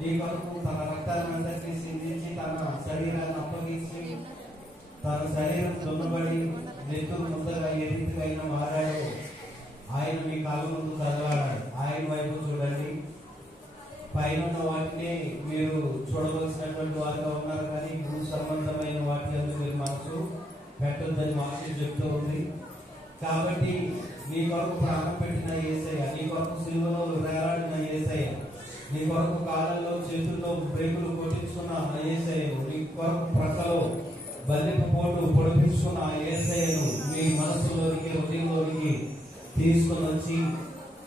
నీ కొరకు తన రక్తాన్ని అందరికీ సిందించి తన శరీరాన్ని అప్పగించి తన శరీరం దున్నబడి నెత్తురు ముద్దగా ఏ రీతిగా అయినా మారాడు. ఆయన మీ కాళ్ళ ముందు చదవాడాడు. ఆయన వైపు చూడండి. పైన ఉన్న వాటిని మీరు చూడవలసినటువంటి వారిగా ఉన్నారు, కానీ భూ సంబంధమైన వాటి అందుకు మీరు మనసు పెట్టొద్దని వాక్యం చెప్తూ ఉంది. కాబట్టి నీ కొరకు ప్రాణం పెట్టిన యేసయ్య, నీ కొరకు సిలువలో వేలాడిన యేసయ్య, నీ కొరకు కాళ్ళలో చేతుల్లో బ్రేకులు కొట్టించుకున్న యేసయ్యను, నీ కొరకు ప్రక్కలో బల్లెపు పోటు పొడిపించుకున్న యేసయ్యను మీ మనసులోనికి హృదయంలోనికి తీసుకుని వచ్చి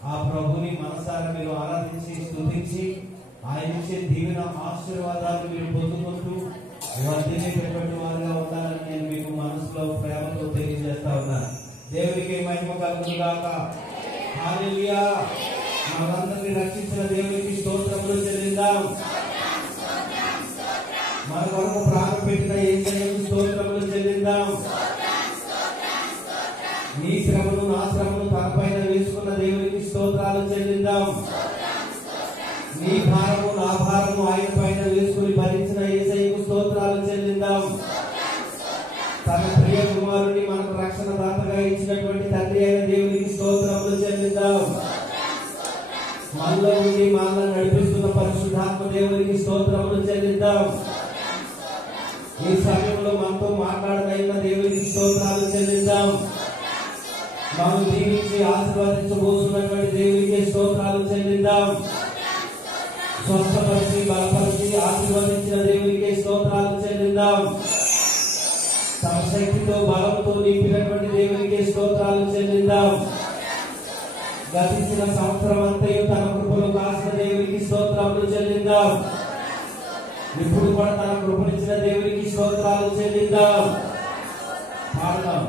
ఆ ప్రభుని మనసారా మీరు ఆరాధించి స్తుతించి ఆయన ఇచ్చే దీవెన ఆశీర్వాదాలు మీరు పొందుకుంటూ వర్ధిల్లేటటువంటి వారిగా ఉండాలని నేను మీకు మనసులో ప్రేమతో తెలియజేస్తా ఉన్నాను. దేవునికి మహిమ కలుగును గాక. హల్లెలూయా. మనందరినీ రక్షించిన దేవునికి స్తోత్రములు చెల్లిద్దాం. మన కొరకు ప్రాణం పెట్టిన యేసయ్యకు స్తోత్రములు చెల్లిద్దాం. నీ శ్రమను నా శ్రమను తన పైన వేసుకున్న దేవునికి స్తోత్రాలు చెల్లిద్దాం. నీ భారము నా భారము ఆయన పైన వేసుకుని భరించిన యేసయ్యకు స్తోత్రాలు చెల్లిద్దాం. తన ప్రియ కుమారుని మనకు రక్షణ దాతగా ఇచ్చినటువంటి తండ్రి అయిన దేవునికి స్తోత్రములు చెల్లిద్దాం. మనలో ఉండి మనల్ని నడిపిస్తున్న పరిశుద్ధాత్మ దేవునికి స్తోత్రములు చెల్లిద్దాం. ఈ సమయంలో మనతో మాట్లాడదైన దేవునికి స్తోత్రాలు చెల్లిద్దాం. మనం దీవించి ఆశీర్వదించబోతున్నటువంటి దేవునికి స్తోత్రాలు చెల్లిద్దాం. స్వస్థపరిచి బలపరిచి ఆశీర్వదించిన దేవునికి స్తోత్రాలు చెల్లిద్దాం. తమ శక్తితో బలంతో నింపినటువంటి దేవునికి స్తోత్రాలు చెల్లిద్దాం. గతించిన సంవత్సరం అంతయు తన కృపలో కాసిన దేవునికి స్తోత్రాలు చెల్లిద్దాం. ఇప్పుడు కూడా తన కృపనిచ్చిన దేవునికి స్తోత్రాలు చెల్లిద్దాం. పాడదాం.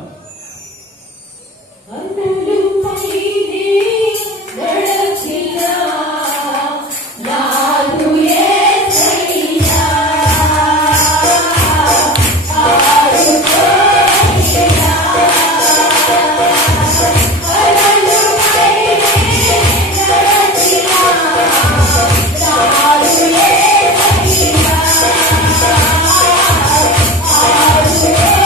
Yeah.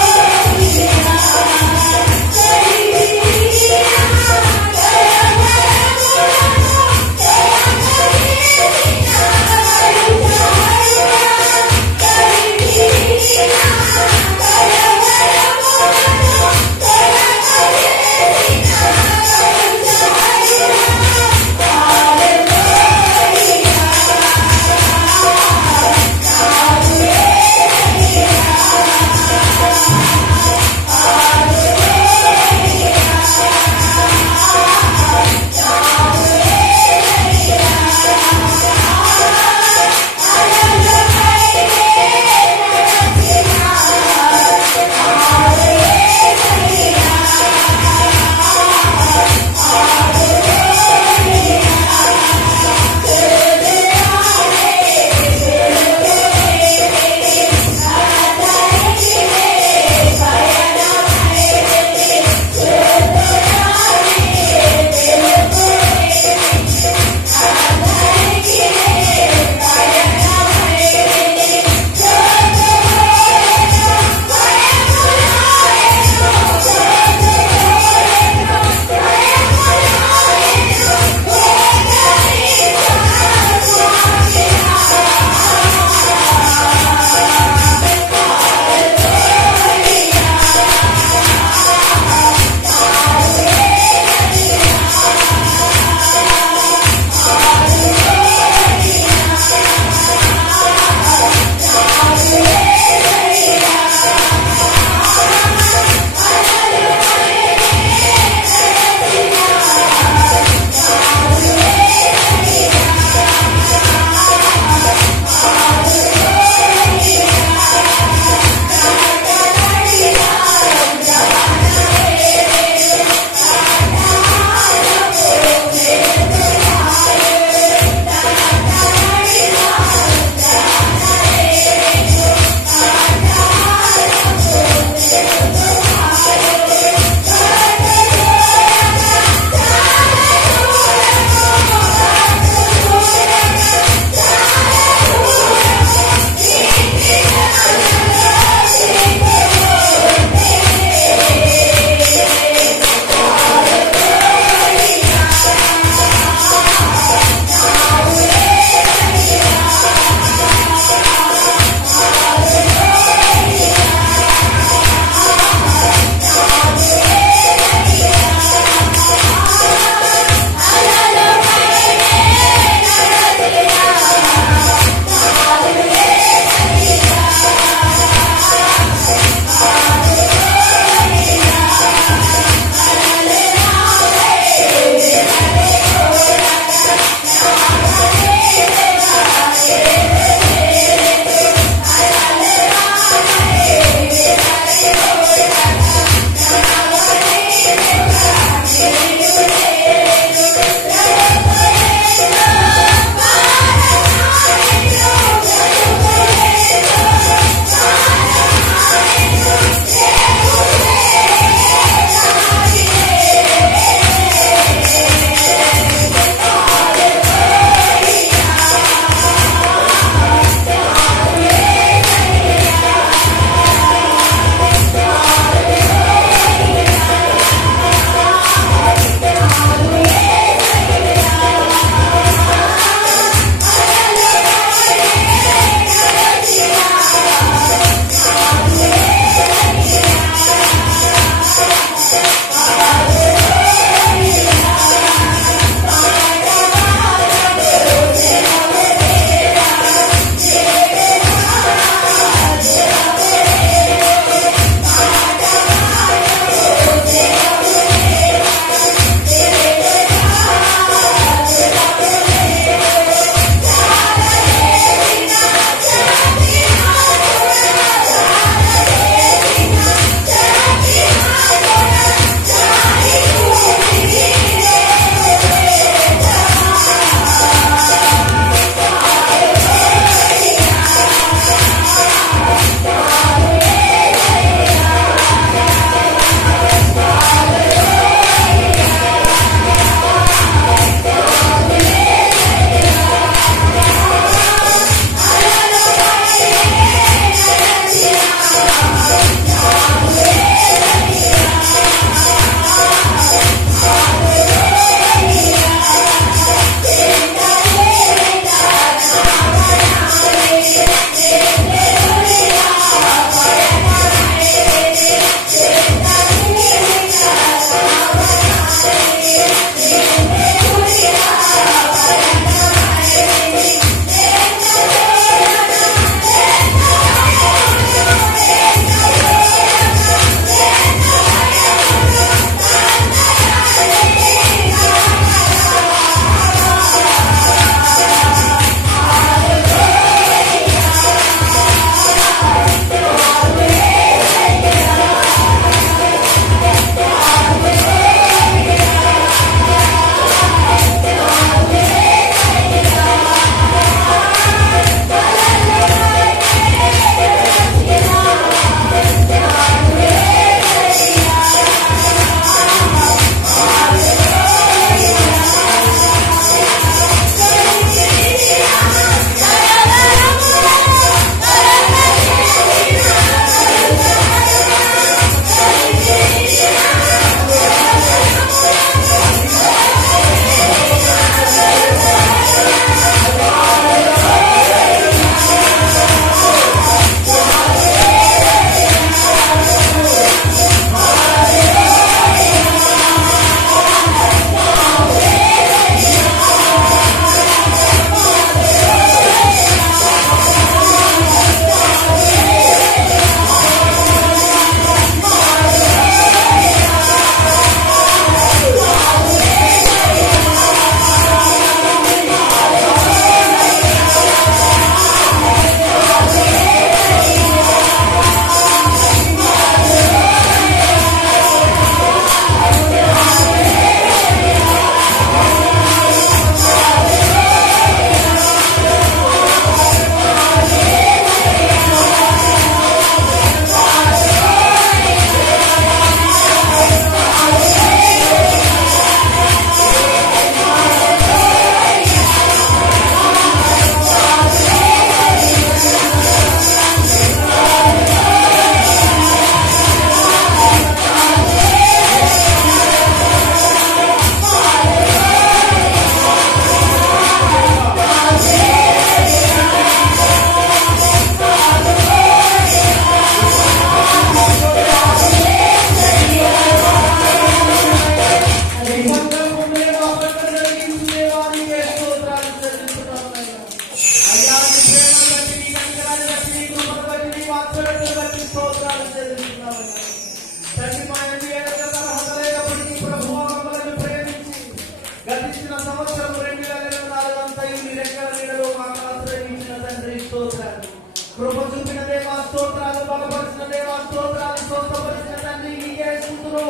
కృప చూపిన దేవా స్తోత్రాలు, బలపరిచిన దేవా స్తోత్రాలు, స్వస్థపరిచిన తండ్రి నీకే స్తుతులు,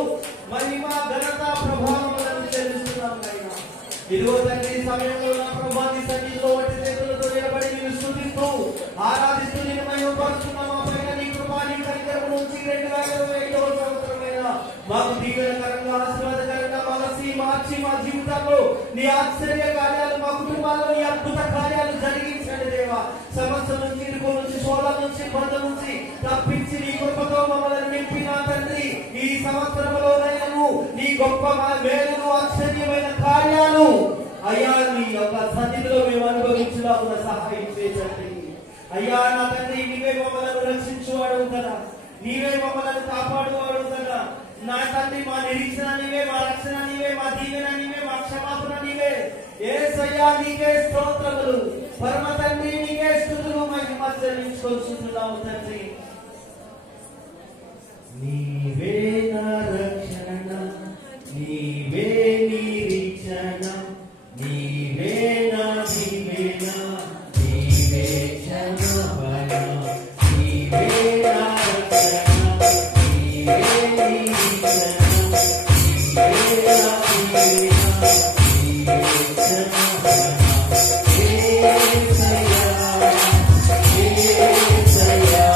మహిమ ఘనత ప్రభావములను చెల్లిస్తున్నాము నాయనా. ఇదిగో తండ్రి సమయంలో నా ప్రభువా నీ సన్నిధిలో వట్టి చేతులతో నిలబడి నిన్ను స్తుతిస్తూ ఆరాధిస్తూ నిన్ను మహిమపరుస్తున్నాము. మా పైన నీ కృప నీ కనికరము నుంచి 2025వ సంవత్సరమైన మాకు దీవెనకరంగా ఆశీర్వాదకరంగా మార్చి మా జీవితాల్లో నీ ఆశ్చర్య కార్యాలు, మా కుటుంబాల్లో నీ అద్భుత కార్యాలు జరిగించండి దేవా. సమస్య నుంచి, ఇరుకు నుంచి, శోధ నుంచి, బంధ నుంచి తప్పించి నీ కృపతో మమ్మల్ని నింపిన తండ్రి, ఈ సంవత్సరంలో నీ గొప్ప మేలును ఆశ్చర్యమైన కార్యాలు అయ్యా నీ యొక్క సన్నిధిలో మేము అనుభవించులాగున సహాయం చేయండి అయ్యా. నా తండ్రి నీవే మమ్మల్ని రక్షించువాడు కదా, నీవే మమ్మల్ని కాపాడువాడు కదా నా తండ్రి. మా నిరీక్షణ నీవే, మా రక్షణ నీవే, మా దీవెన నీవే, మా క్షమాపణ నీవే. యేసయ్యా నీకే స్తోత్రములు, పరమ తండ్రి నీకే స్తుతులు, మహిమ చెల్లించుకొనుచున్నాము తండ్రి. నీవే నా రక్షణ, నీవే నిరీక్షణ, నీవే నా దీవెన, నీవే క్షమాపణ, నీవే నా రక్షణ, నీవే నిరీక్షణ, నీవే నా దీవెన, నీవే క్షమాపణ. యేసయ్యా యేసయ్యా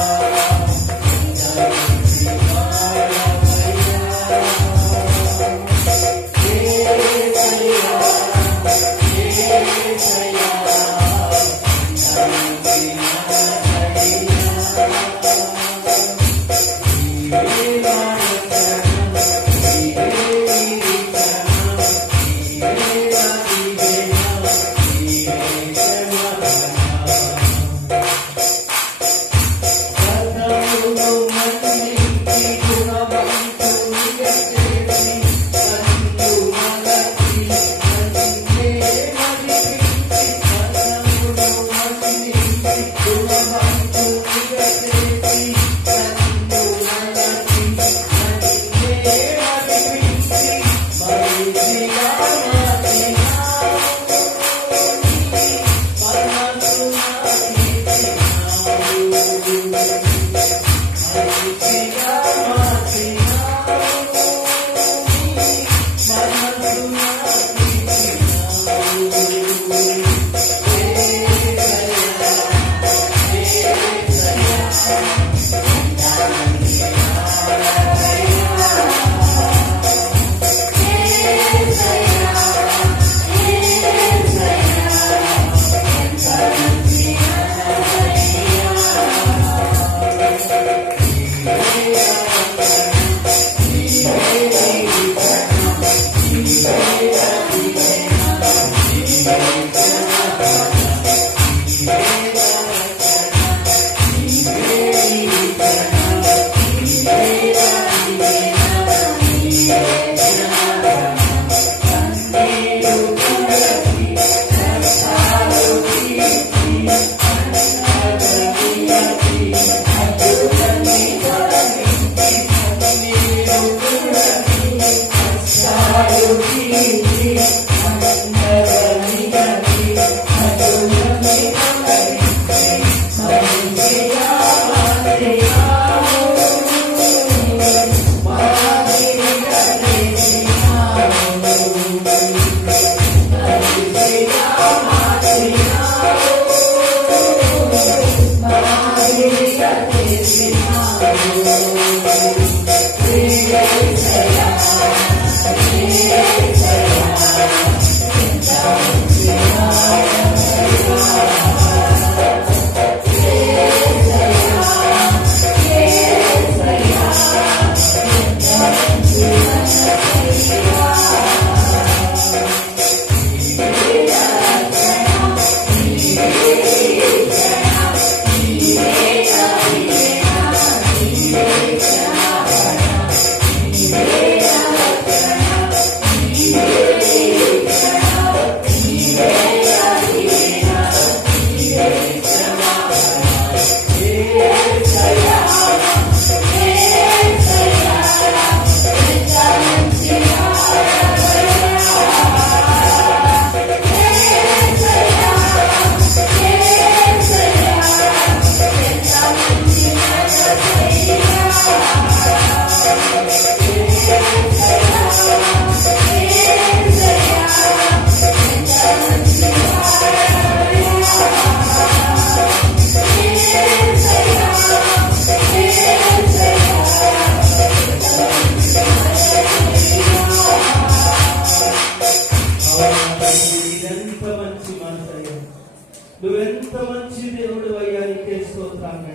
నువ్వెంత మంచి దేవుడు అయ్యా, నీకే స్తోత్రాలు.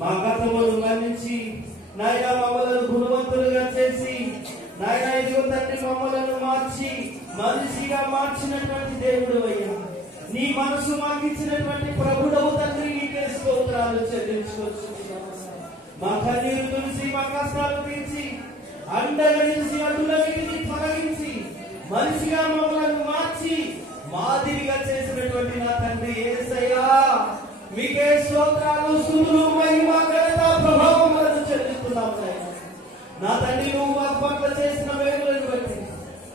మా గతమును మన్నించి నాయనా మమ్మలను గుణవంతులుగా చేసి నాయనా ఇదిగో తండ్రి మమ్మలను మార్చి మనిషిగా మార్చినటువంటి దేవుడు అయ్యా, నీ మనసు మాకు ఇచ్చినటువంటి ప్రభుడవు తండ్రి, నీకే స్తోత్రాలు చెల్లించుకోవచ్చు. మా కన్నీరు తులసి మా కష్టాలు తీర్చి అండగా నిలిచి అడ్డులన్నిటిని తొలగించి మనిషిగా మమ్మలను మార్చి మాదిరిగా చేసినటువంటి నా తండ్రి యేసయ్యా, మీకే స్తోత్రాలు, స్తుతులు, మహిమ, ఘనత, ప్రభావములను చెల్లిస్తున్నాము. నా తండ్రి, నువ్వు మాకు పట్ల చేసిన మేలులను బట్టి,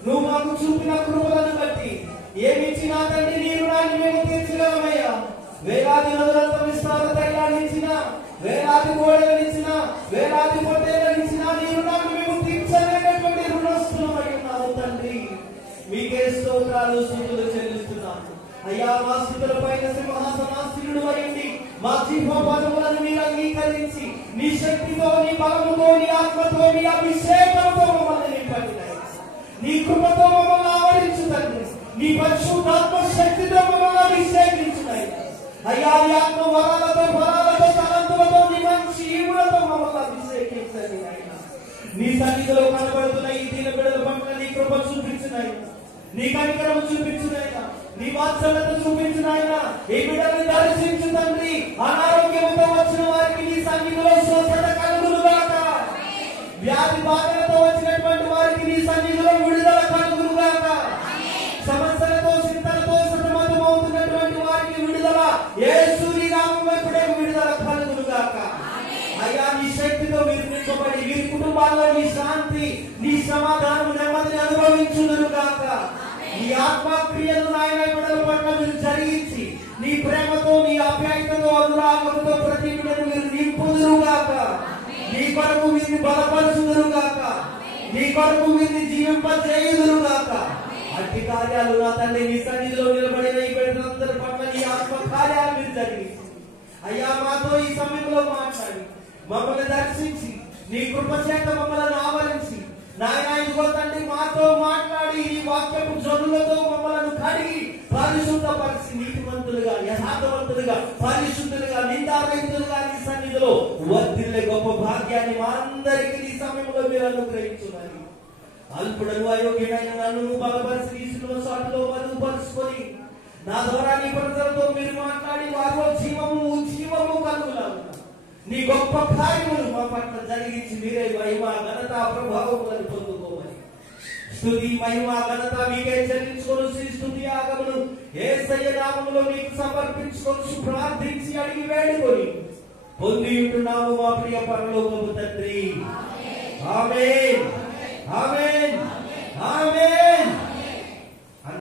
నువ్వు మాకు చూపిన కృపలను బట్టి ఏమిచ్చి నా తండ్రి నీ రుణాన్ని మేము తీర్చగలమయ్యా. వేలాది నదులంత విస్తార తైలాన్ని ఇచ్చిన, వేలాది గోడలనిచ్చిన, వేలాది పొట్టేలనిచ్చిన నీ రుణాన్ని మేము తీర్చలేనటువంటి రుణస్తులమై ఉన్నాము తండ్రి. మీకే స్తోత్రాలు, స్తుతులు చెల్లిస్తున్నాము అయ్యా. మా స్థితుల పైన సింహాసనాసీనుడు అయ్యండి. మా జీవపదములను మీరు అంగీకరించి నీ శక్తితో, నీ బలముతో, నీ ఆత్మతో, నీ అభిషేకంతో మమ్మల్ని నింపండి. నీ కృపతో మమ్మల్ని ఆవరించు తండ్రి. నీ పరిశుద్ధాత్మ శక్తితో మమ్మల్ని అభిషేకించున్నాయి అయ్యా. నీ ఆత్మ వరాలతో, ఫలాలతో, తలంతులతో, నీ మంచి ఈవులతో మమ్మల్ని అభిషేకించండి అయినా. నీ సన్నిధిలో కనబడుతున్న ఈ దీన బిడ్డల పట్ల నీ కృప చూపించున్నాయి, నీ కనికరము చూపించున్నాయినా, నీ వాత్సల్యత చూపించున్నాయినా. ఈ బిడ్డల్ని దర్శించు తండ్రి. అనారోగ్యంతో వచ్చిన వారికి నీ సన్నిధిలో స్వస్థత కలుగునుగాక. వ్యాధి బాధలతో వచ్చినటువంటి వారికి నీ సన్నిధిలో విడుదల కలుగునుగాక. సమస్యలతో, చింతలతో సతమతమవుతున్నటువంటి వారికి విడుదల యేసు నామములో ఇప్పుడే విడుదల కలుగునుగాక. అయ్యా, నీ శక్తితో మీరు నింపబడి వీరి కుటుంబాల్లో నీ శాంతి, నీ సమాధానం, నెమ్మదిని అనుభవించుదురుగాక. నీ ఆత్మక్రియలు నాయన బిడ్డల పట్ల మీరు జరిగించి నీ ప్రేమతో, నీ ఆప్యాయతతో, అనురాగంతో ప్రతి బిడ్డను మీరు నింపుదురుగాక. నీ కొరకు వీరిని బలపరుచుదురుగాక. నీ కొరకు వీరిని జీవింపజేయుదురుగాక. అట్టి కార్యాలు నా తండ్రి నీ సన్నిధిలో నిలబడిన ఈ బిడ్డలందరి పట్ల నీ ఆత్మ కార్యాలు మీరు జరిగించి అయ్యా మాతో ఈ సమయంలో మాట్లాడి మమ్మల్ని దర్శించి నీ కృప చేత మమ్మల్ని ఆవరించి నాయన ఇదిగో తండ్రి మాతో మాట్లాడి ఈ వాక్యపు జనులతో మమ్మల్ని కడిగి పరిశుద్ధపరిచి నీతివంతులుగా, యథార్థవంతులుగా, పరిశుద్ధులుగా, నిందారహితులుగా నీ సన్నిధిలో వర్ధిల్లే గొప్ప భాగ్యాన్ని మా అందరికీ ఈ సమయంలో మీరు అనుగ్రహించున్నారు. అల్పుడను అయోగ్యుడైన నన్ను బలపరిచి తీసుకున్న చాటులో మరుగుపరుచుకొని నా ద్వారా నీ ప్రజలతో మీరు మాట్లాడి వారిలో జీవము ఉజ్జీవము కలుగులా నీ గొప్ప కార్యములు మా పట్ల జరిగించి మీరే మహిమ ఘనత ప్రభావములను పొందుకోమని స్తుతి మహిమ ఘనత మీకే చెల్లించుకొని శ్రీ స్తుతి యాగమును యేసయ్య నామములో నీకు సమర్పించుకొని ప్రార్థించి అడిగి వేడుకొని పొంది ఉంటున్నాము మా ప్రియ పరలోకపు తండ్రి. ఆమేన్ ఆమేన్ ఆమేన్.